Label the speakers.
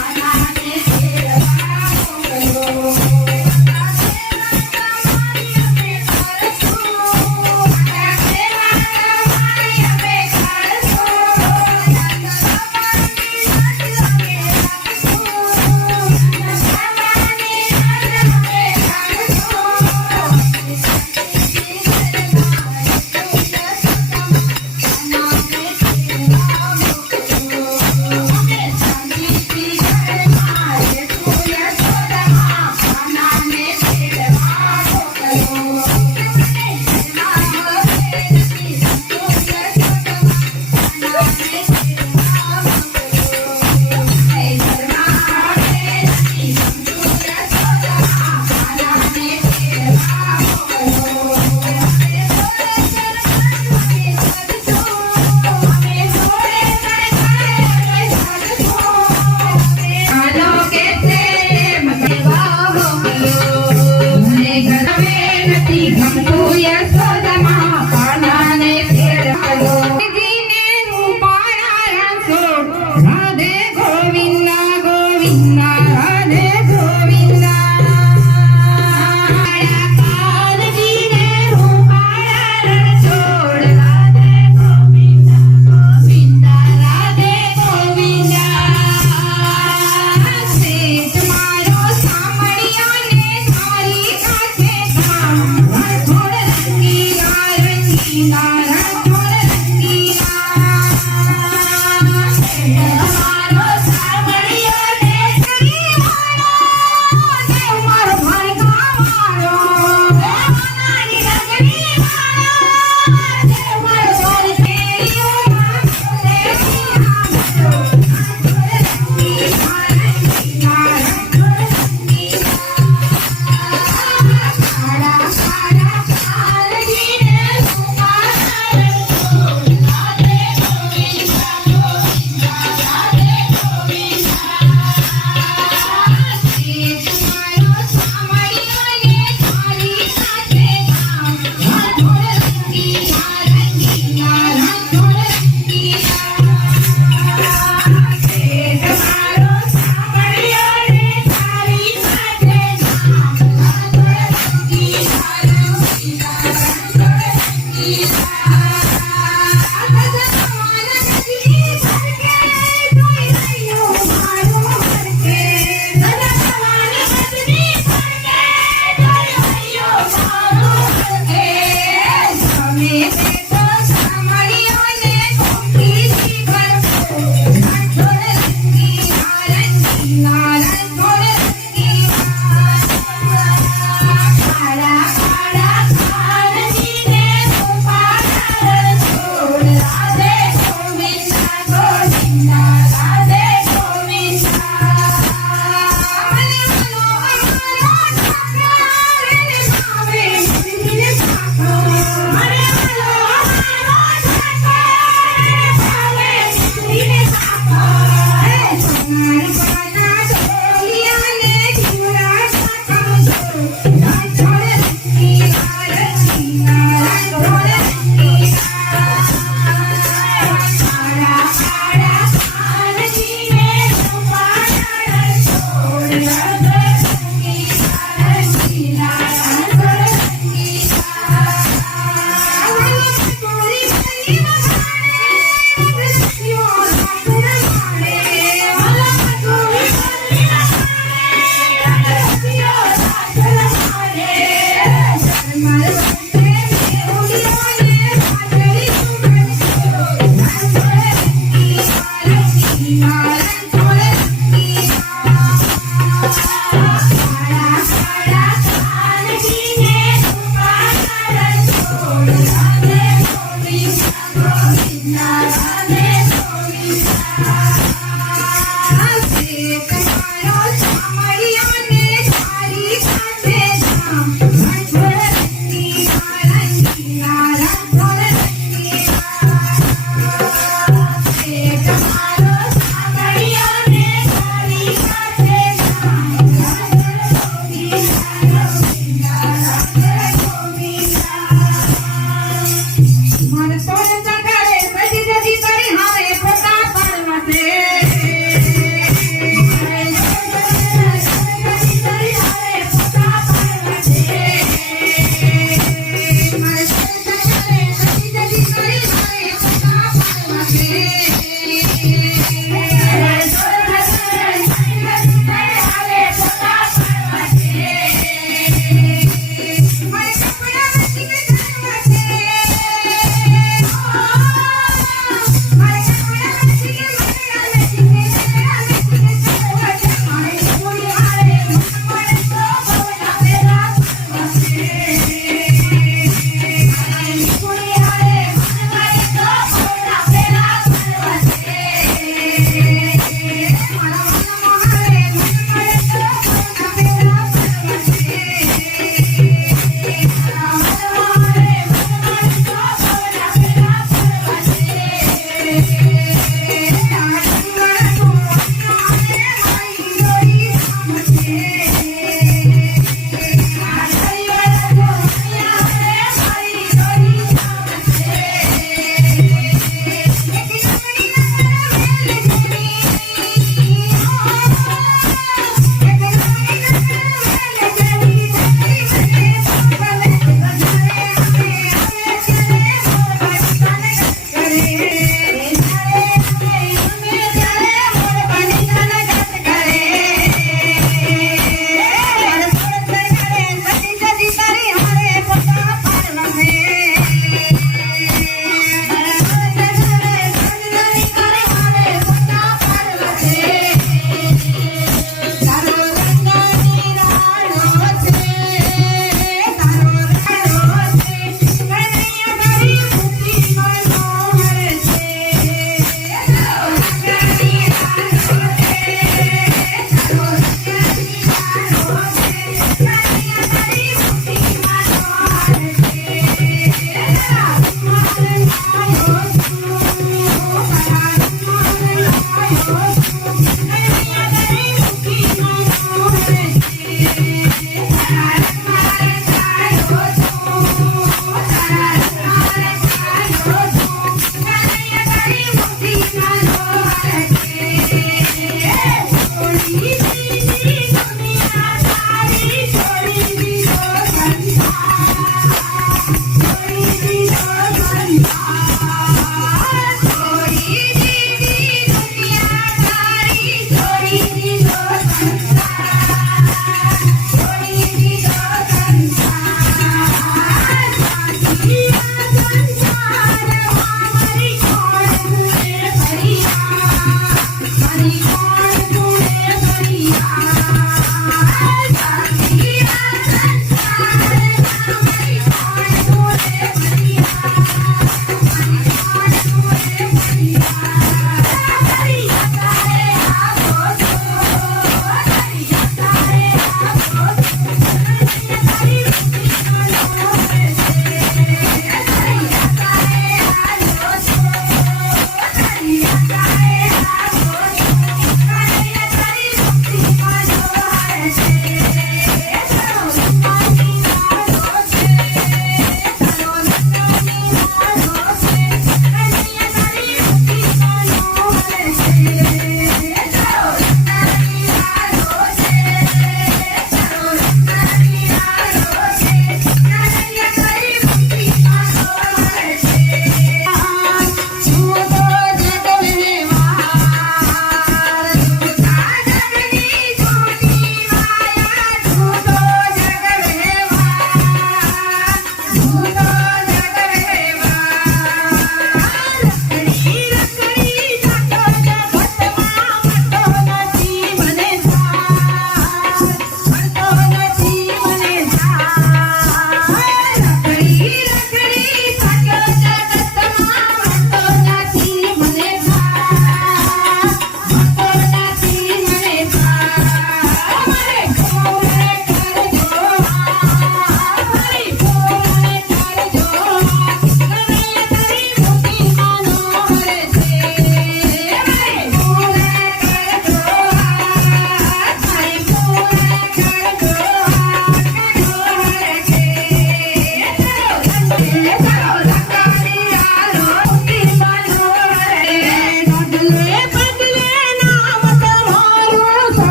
Speaker 1: Bye.